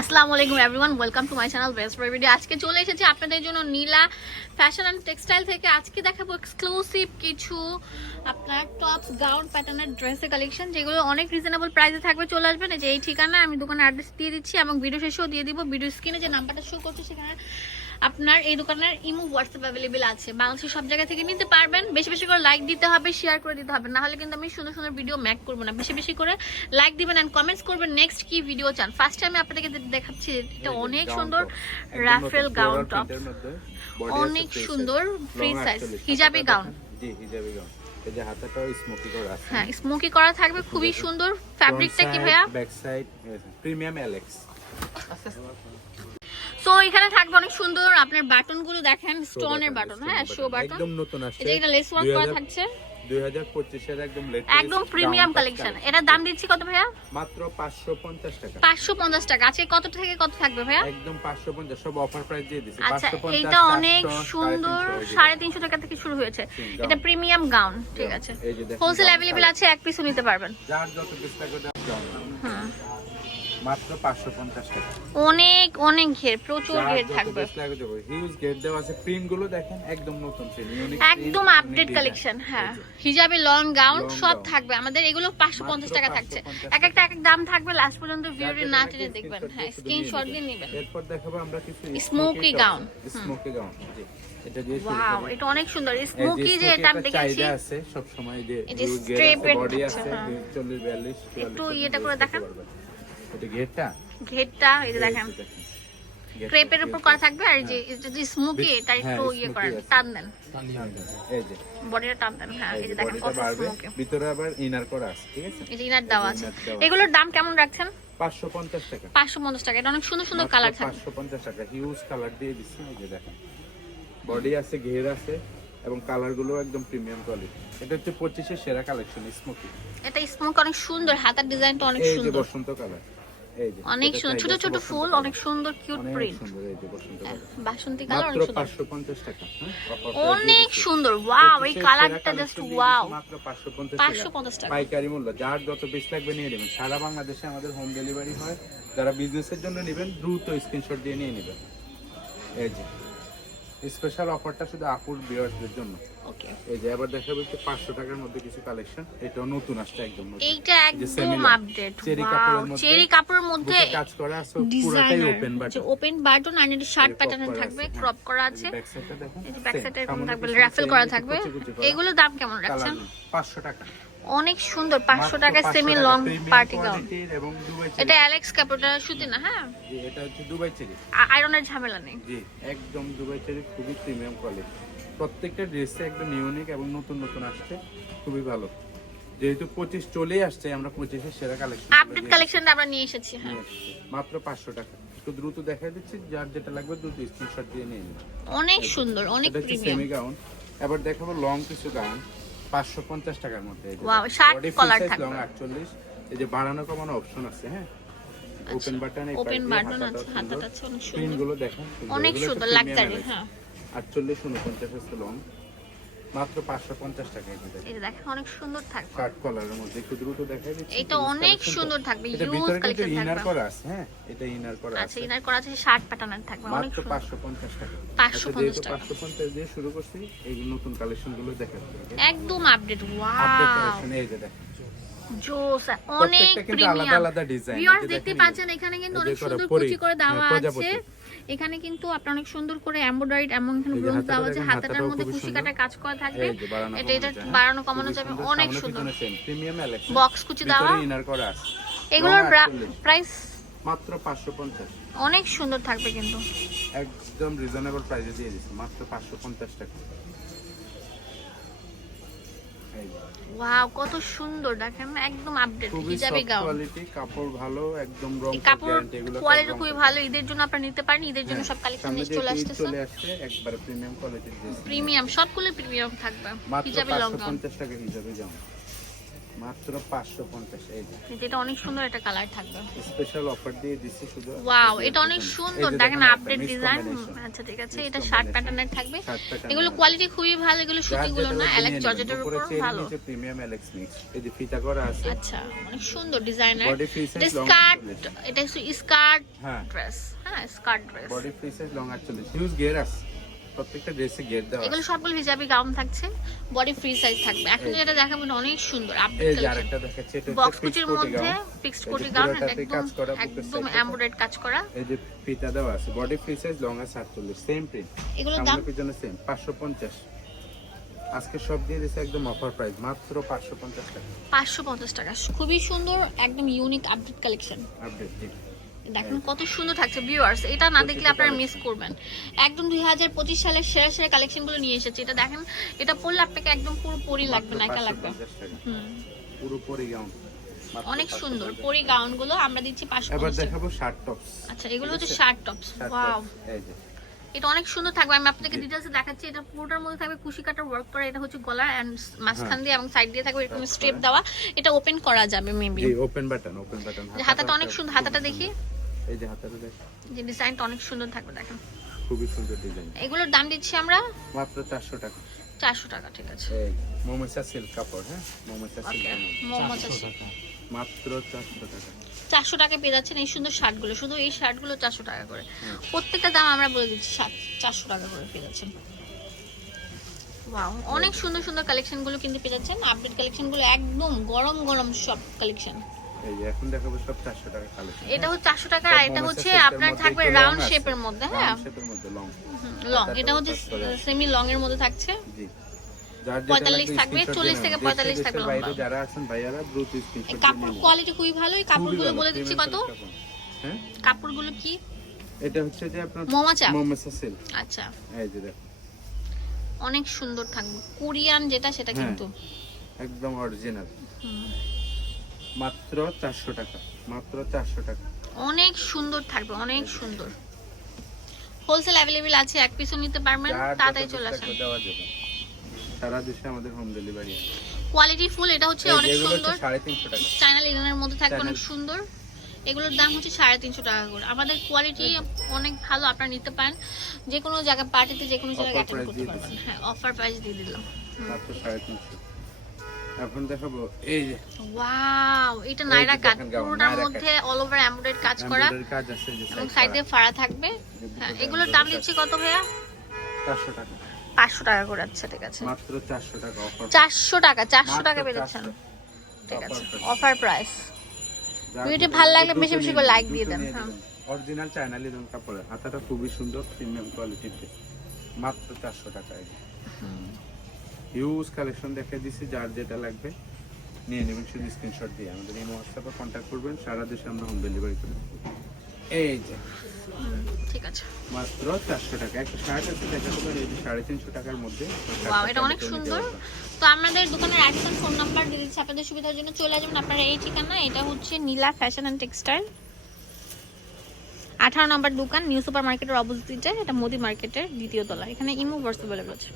আসসালামু আলাইকুম everyone welcome to my channel best video আজকে চলে এসেছি আপনাদের জন্য নীলা ফ্যাশন অ্যান্ড টেক্সটাইল থেকে। আজকে দেখাবো এক্সক্লুসিভ কিছু আপনার টপস গাউন প্যাটার্নের ড্রেসের কালেকশন যেগুলো অনেক রিজনেবল প্রাইসে থাকবে। চলে আসবেন যে এই ঠিকানা আমি দোকানে অ্যাড্রেস দিয়ে দিচ্ছি এবং ভিডিও শেষেও দিয়ে দিব। ভিডিও স্ক্রিনে যে নাম্বারটা শো করছে সেখানে আপনার এই দোকানের ইমো হোয়াটসঅ্যাপ অ্যাভেলেবেল আছে। বাংলাদেশের সব জায়গা থেকে নিতে পারবেন। বেশি বেশি করে লাইক দিতে হবে শেয়ার করে দিতে হবে। না হলে কিন্তু আমি সুন্দর সুন্দর ভিডিও ম্যাক করব না। বেশি বেশি করে লাইক দিবেন অ্যান্ড কমেন্টস করবেন নেক্সট কি ভিডিও চান। ফার্স্ট টাইম আপনাদেরকে যেটা দেখাচ্ছি এটা অনেক সুন্দর রাফেল গাউন টপ অনেক সুন্দর ফ্রি সাইজ হিজাবি গাউন জি হিজাবি গাউন এই যে হাতাটাও স্মোকি করা আছে। হ্যাঁ স্মোকি করা থাকবে। খুবই সুন্দর ফ্যাব্রিকটা কি ভাইয়া? Back side premium Alex so এখানে থাকবে অনেক সুন্দর আপনার বাটনগুলো দেখেন স্টোনের বাটন হ্যাঁ শো বাটন একদম নতুন আসছে। এটা একটা লেস ওয়ার্ক করা থাকছে। 2025 এর একদম লেটেস্ট একদম প্রিমিয়াম কালেকশন এটার দাম দিচ্ছি কত ভাইয়া? মাত্র 550 টাকা। পাঁচশো পঞ্চাশ টাকা। আছে কত থেকে কত থাকবে ভাইয়া? একদম 550 সব অফার প্রাইস দিয়ে দিছি। আচ্ছা 550 এইটা অনেক সুন্দর 350 সাড়ে তিনশো টাকা থেকে শুরু হয়েছে। এটা প্রিমিয়াম গাউন ঠিক আছে। এই যে হোলসেল অ্যাভেলেবেল আছে এক পিসও নিতে পারবেন। যার যত পিস লাগবে। হুম। মাত্র 550 টাকা। অনেক অনেক ঘের প্রচুর ঘের থাকবে। হিউজ গেট দেওয়া আছে। প্রিন্টগুলো দেখেন একদম নতুন সেল একদম আপডেট কালেকশন হ্যাঁ। হিজাবে লং গাউন সব থাকবে। আমাদের এগুলো পাঁচশো পঞ্চাশ মাত্র টাকা থাকছে এক একটা এক এক দাম থাকবে লাস্ট পর্যন্ত ভিডিওটি না টেনে দেখবেন। হ্যাঁ স্ক্রিনশট দিয়ে নেবেন। এরপর দেখাবো আমরা কিছু। স্মোকি গাউন জি। এটা ওয়াও এটা অনেক সুন্দর। স্মোকি যে এটা আমি দেখেছি আছে সব সময় যে হ্যাঁ। 40 42 একটু ইয়েটা করে দেখান। এটা ঘেরটা? ঘেরটা এই যে দেখেন ক্রেপের উপর করা থাকবে আর যে এটা যে স্মোকি এটা হ্যাঁ, একটু ইয়ে করেন টান দেন। এই যে। বডিটা টান দেন হ্যাঁ এই এই যে যে দেখেন কত স্মোকি ভিতরে আবার ইনার করা আছে ঠিক আছে? এই যে ইনার দেওয়া আছে। inner দেওয়া আছে। এগুলোর দাম কেমন রাখছেন? 550 টাকা। পাঁচশো পঞ্চাশ টাকা এটা অনেক সুন্দর সুন্দর কালার 550 টাকা। হিউজ কালার দিয়ে দিচ্ছি এই যে দেখেন। বডি আছে ঘের আছে এবং কালারগুলো একদম প্রিমিয়াম কোয়ালিটি এটা হচ্ছে 25 এর সেরা কালেকশন স্মোকি এটা স্মোক অনেক সুন্দর হাতার ডিজাইনটা অনেক এই যে সুন্দর। বসন্ত কালার অনেক সুন্দর ছোট ছোট ফুল অনেক সুন্দর কিউট প্রিন্ট এই বাসন্তী কালার। অনেক সুন্দর। 550 টাকা হ্যাঁ? অনেক সুন্দর ওয়াও এই 25 এর কালারটা জাস্ট ওয়াও মাত্র 550 টাকা। পাইকারি মূল্য যার যত বেশি লাগবে নিয়ে নেবেন। সারা বাংলাদেশে আমাদের হোম ডেলিভারি হয় যারা বিজনেসের জন্য নেবেন দ্রুত স্ক্রিনশট দিয়ে নিয়ে নেবেন। এই যে স্পেশাল অফারটা শুধু আপুর ভিউয়ার্সদের জন্য। ওকে এই যে আবার দেখাবো একটু পাঁচশো টাকার মধ্যে কিছু কালেকশন এটা নতুন আসছে একদম নতুন। এইটা একদম আপডেট ওয়াও কাপড়ের মধ্যে চেরি কাপড়ের মধ্যে কাজ করা আছে পুরোটাই ওপেন বাটন ওপেন বাটন আর এটা শার্ট প্যাটার্নে থাকবে হ্যাঁ। ক্রপ করা আছে। ব্যাক সাইডটা দেখুন এই যে ব্যাক same, সাইডে এরকম থাকবে রাফেল করা থাকবে। এগুলোর দাম কেমন রাখছেন? Colour 500 টাকা। অনেক সুন্দর পাঁচশো টাকায় সেমি লং পার্টি গাউন এটা অ্যালেক্স কাপড়টা সুতি না হ্যাঁ? জি, এটা হচ্ছে দুবাই চেরি আয়রনের ঝামেলা নেই। জি একদম দুবাই চেরি খুবই প্রিমিয়াম কোয়ালিটি প্রত্যেকটা ড্রেসে একদম ইউনিক এবং নতুন নতুন আসছে খুবই ভালো। যেহেতু পঁচিশ চলেই আসছে আমরা পঁচিশের সেরা কালেকশন আপডেট কালেকশনটা আমরা নিয়ে এসেছি হ্যাঁ। মাত্র পাঁচশো টাকা। একটু দ্রুত দেখাই দিচ্ছি যার যেটা লাগবে দ্রুত স্ক্রিনশট দিয়ে নিন। অনেক সুন্দর অনেক প্রিমিয়াম সেমি গাউন এবার দেখাবো লং কিছু গাউন পাঁচশো পঞ্চাশ টাকার মধ্যে ওয়াও শার্ট কলার থাকবে। লং আটচল্লিশ এই যে বাড়ানো কমানো অপশন আছে হ্যাঁ? ওপেন বাটন ওপেন বাটন আছে হাতাটা আছে অনেক সুন্দর। গুলো দেখেন অনেক সুন্দর লাক্সারি হ্যাঁ। আটচল্লিশ উনপঞ্চাশ আছে লং মাত্র পাঁচশো পঞ্চাশ টাকা এই এটা দেখেন অনেক সুন্দর থাকবে। কলারের মধ্যে একটু দ্রুত দেখাই দিচ্ছি এটা অনেক সুন্দর থাকবে ইউজ কালেকশন থাকবে। ইনার করা আছে হ্যাঁ? এটা ইনার করা আচ্ছা ইনার করা আছে শার্ট প্যাটার্নের থাকবে অনেক সুন্দর। পাঁচশো পঞ্চাশ টাকা। 550 আচ্ছা, টাকা। 550 দিয়ে শুরু করছি এই নতুন কালেকশনগুলো দেখাচ্ছি একদম আপডেট আপডেট কালেকশন এই যে দেখেন। জোস অনেক কিন্তু আলাদা প্রিমিয়াম আলাদা ডিজাইন ভিউয়ার্স দেখতে পাচ্ছেন এখানে কিন্তু অনেক সুন্দর কুচি করে দেওয়া হ্যাঁ, আছে। এখানে কিন্তু আপনার অনেক সুন্দর করে এমব্রয়ডারি এমন এখানে ব্রোঞ্জ দেওয়া আছে। হাতাটার মধ্যে খুবই কাটা কাজ করা থাকবে। এটা এটা বাড়ানো কমানো যাবে। অনেক সুন্দর। পিছনে same, বক্স কুচি দেওয়া। ইনার করা আছে। এগুলোর প্রাইস মাত্র 550 অনেক সুন্দর থাকবে কিন্তু। একদম রিজনেবল প্রাইসে দিয়ে দিচ্ছি মাত্র 550 টাকা। ওয়াও কত সুন্দর দেখেন একদম আপডেট হিজাবি গাউন কোয়ালিটি কাপড় ভালো একদম রং কাপড় কোয়ালিটি খুবই ভালো ঈদের জন্য আপনারা নিতে পারেন ঈদের জন্য হ্যাঁ, সব কালেকশন নিয়ে চলে আসতেছে। চলে আসছে একবারে প্রিমিয়াম কোয়ালিটির প্রিমিয়াম সবগুলো প্রিমিয়াম থাকবে হিজাবি লং গাউন 50 টাকা হিজাবি যাও মাত্র পাঁচশো পঞ্চাশ এই যে। যেটা অনেক সুন্দর একটা কালার থাকবে। স্পেশাল অফার দিয়ে দিচ্ছি শুধু। ওয়াও এটা অনেক সুন্দর। দেখেন আপডেট ডিজাইন আচ্ছা ঠিক আছে এটা শার্ট প্যাটার্নের থাকবে। এগুলো কোয়ালিটি খুবই ভালো এগুলো সুতিগুলো না অ্যালেক্স জর্জেটের উপর ভালো। নিচে প্রিমিয়াম অ্যালেক্স মিক্স এই যে ফিতা করা আছে। আচ্ছা অনেক সুন্দর ডিজাইনার এটা স্কার্ট এটা স্কার্ট ড্রেস হ্যাঁ। Skirt dress body free size long আটচল্লিশ হিউজ গিয়ার আছে। প্রত্যেকটা ড্রেসে গিয়ার দেওয়া এগুলো। সবগুলো হিজাবি গাউন থাকছে বডি ফ্রি সাইজ থাকবে। এখন যেটা দেখাবো অনেক সুন্দর আপডেট আরেকটা দেখাচ্ছি এটা বক্স কুচির মধ্যে ফিক্সড কোটি গাউন একদম একদম এমব্রয়ডারি কাজ করা। এই যে ফিতা দেওয়া আছে বডি ফ্রি সাইজ লং আছে আটচল্লিশ সেম প্রিন্ট এগুলোর দাম? পিছনে সেম পাঁচশো পঞ্চাশ। আজকে সব দিয়ে দিচ্ছে একদম অফার প্রাইস মাত্র পাঁচশো পঞ্চাশ টাকা। পাঁচশো পঞ্চাশ টাকা। খুবই সুন্দর একদম ইউনিক আপডেট কালেকশন আপডেট দেখুন কত সুন্দর থাকছে ভিউয়ার্স এটা না দেখলে আপনারা মিস করবেন। একদম দুই হাজার পঁচিশ সালের সেরা সেরা কালেকশনগুলো নিয়ে এসেছে। এটা দেখেন এটা পরলে আপনাকে একদম পুরো পরি লাগবে না একা লাগবে। হুম। পুরোপুরি গাউন অনেক সুন্দর পরি গাউনগুলো আমরা দিচ্ছি পাঁচশো এবার দেখাবো শার্ট টপস আচ্ছা এগুলো হচ্ছে শার্ট টপস ওয়াও এই যে। এটা অনেক সুন্দর থাকবে আমি আপনাকে জি। ডিটেলসে দেখাচ্ছি। এটা পুরোটার মধ্যে থাকবে কুশি কাটার ওয়ার্ক করা এটা হচ্ছে গলা এন্ড মাঝখান হ্যাঁ। দিয়ে এবং সাইড দিয়ে থাকবে এরকম স্ট্রেপ দেওয়া। এটা ওপেন করা যাবে মেবি জি ওপেন বাটন ওপেন বাটন হাতাটা অনেক সুন্দর হাতাটা দেখি। এই যে হাতাটা দেখ। যে ডিজাইনটা অনেক সুন্দর থাকবে দেখেন খুবই সুন্দর ডিজাইন। এগুলোর দাম দিচ্ছি আমরা মাত্র চারশো টাকা। চারশো টাকা ঠিক আছে। এই মোমেসা সিল্ক কাপড় হ্যাঁ? মোমেসা সিল্ক মোহাম্মদ চারশো মাত্র চারশো টাকা। চারশো টাকা পেয়ে যাচ্ছেন এই সুন্দর শার্টগুলো। শুধু এই শার্টগুলো চারশো টাকা করে। প্রত্যেকটা দাম আমরা বলে দিচ্ছি সাত চারশো টাকা করে পেয়ে যাচ্ছেন। ওয়াও অনেক সুন্দর সুন্দর কালেকশনগুলো কিন্তু পেয়ে যাচ্ছেন। আপডেট কালেকশনগুলো একদম গরম গরম সব কালেকশন এই যে এখন দেখাবো সব চারশো টাকা কালেকশন এটা হচ্ছে টাকা আর এটা হচ্ছে আপনার থাকবে রাউন্ড শেপের মধ্যে হ্যাঁ? শেপের মধ্যে লং লং এটা হচ্ছে। সেমি লং এর মধ্যে থাকছে। জি। যার যেটা 45 লাগবে থাকবে, screenshot 40 দিয়ে থেকে নেবেন। 45 থাকবে বাইরে যারা আছেন ভাইয়ারা দ্রুত স্ক্রিনশট কাপড় কোয়ালিটি খুবই ভালো এই কাপড়গুলো বলে দিচ্ছি কত? হ্যাঁ? কাপড়গুলো কি? এটা হচ্ছে যে আপনার মোমাচা মোমেসা সিল্ক আচ্ছা। এই যে দেখো অনেক সুন্দর থাকবে। কোরিয়ান যেটা সেটা হ্যাঁ। কিন্তু। একদম অরিজিনাল হুম। মাত্র চারশো টাকা মাত্র চারশো টাকা। অনেক সুন্দর থাকবে অনেক সুন্দর। হোলসেল অ্যাভেলেবেল আছে এক পিসও নিতে পারবেন তাড়াতাড়ি চলে আসেন। দেওয়া যাবে। সারা দেশে আমাদের হোম ডেলিভারি কোয়ালিটি ফুল এটা হচ্ছে অনেক সুন্দর। সাড়ে তিনশো টাকা। চাইনা লিনেনের মধ্যে থাকবে অনেক সুন্দর। এগুলোর দাম হচ্ছে সাড়ে তিনশো টাকা করে। আমাদের কোয়ালিটি অনেক ভালো আপনারা নিতে পারেন। যে কোনো জায়গায় পার্টিতে যে কোনো জায়গায় অ্যাটেন্ড করতে পারবেন। হ্যাঁ অফার প্রাইস দিয়ে দিলাম। মাত্র সাড়ে তিনশো। এখন দেখাবো। এই যে। ওয়াও এটা নাইরা কাট পুরোটার মধ্যে অল ওভার এমব্রয়ডারি কাজ করা। কাজ আছে এবং সাইডে ফাড়া থাকবে। হ্যাঁ এগুলোর দাম দিচ্ছি কত ভাইয়া? চারশো টাকা। পাঁচশো টাকা করে আচ্ছা ঠিক আছে। মাত্র চারশো টাকা অফার চারশো টাকা চারশো টাকা বেরোচ্ছেন ঠিক আছে অফার প্রাইস ভিডিওটি ভালো লাগলে বেশি বেশি করে like দিয়ে দেন, হ্যাঁ। অরিজিনাল চায়না লিনন কাপড়ের। হাতাটা খুবই সুন্দর প্রিমিয়াম কোয়ালিটির মাত্র চারশো টাকায়। হিউজ কালেকশন দেখে দিছি যার যেটা লাগবে নিয়ে নেবেন শুধু স্ক্রিনশট দিয়ে। আমাদের এই হোয়াটসঅ্যাপে কন্ট্যাক্ট করবেন সারা দেশে আমরা হোম ডেলিভারি করে দেবো। এই যে। ঠিক আছে। মাত্র চারশো টাকা। একটা শার্ট আছে দেখাতে পারি এই সাড়ে তিনশো টাকার মধ্যে। এটা অনেক সুন্দর। তো আমাদের দোকানের অ্যাড্রেস ফোন নাম্বার দিয়ে দিচ্ছি আপনাদের সুবিধার জন্য চলে আসবেন। আপনারা এই ঠিকানা এটা হচ্ছে নীলা ফ্যাশন অ্যান্ড টেক্সটাইল আঠারো নম্বর দোকান নিউ সুপার মার্কেটের অপোজিটে এটা মোদি মার্কেটের দ্বিতীয় তলা। এখানে ইমো ভার্স আছে।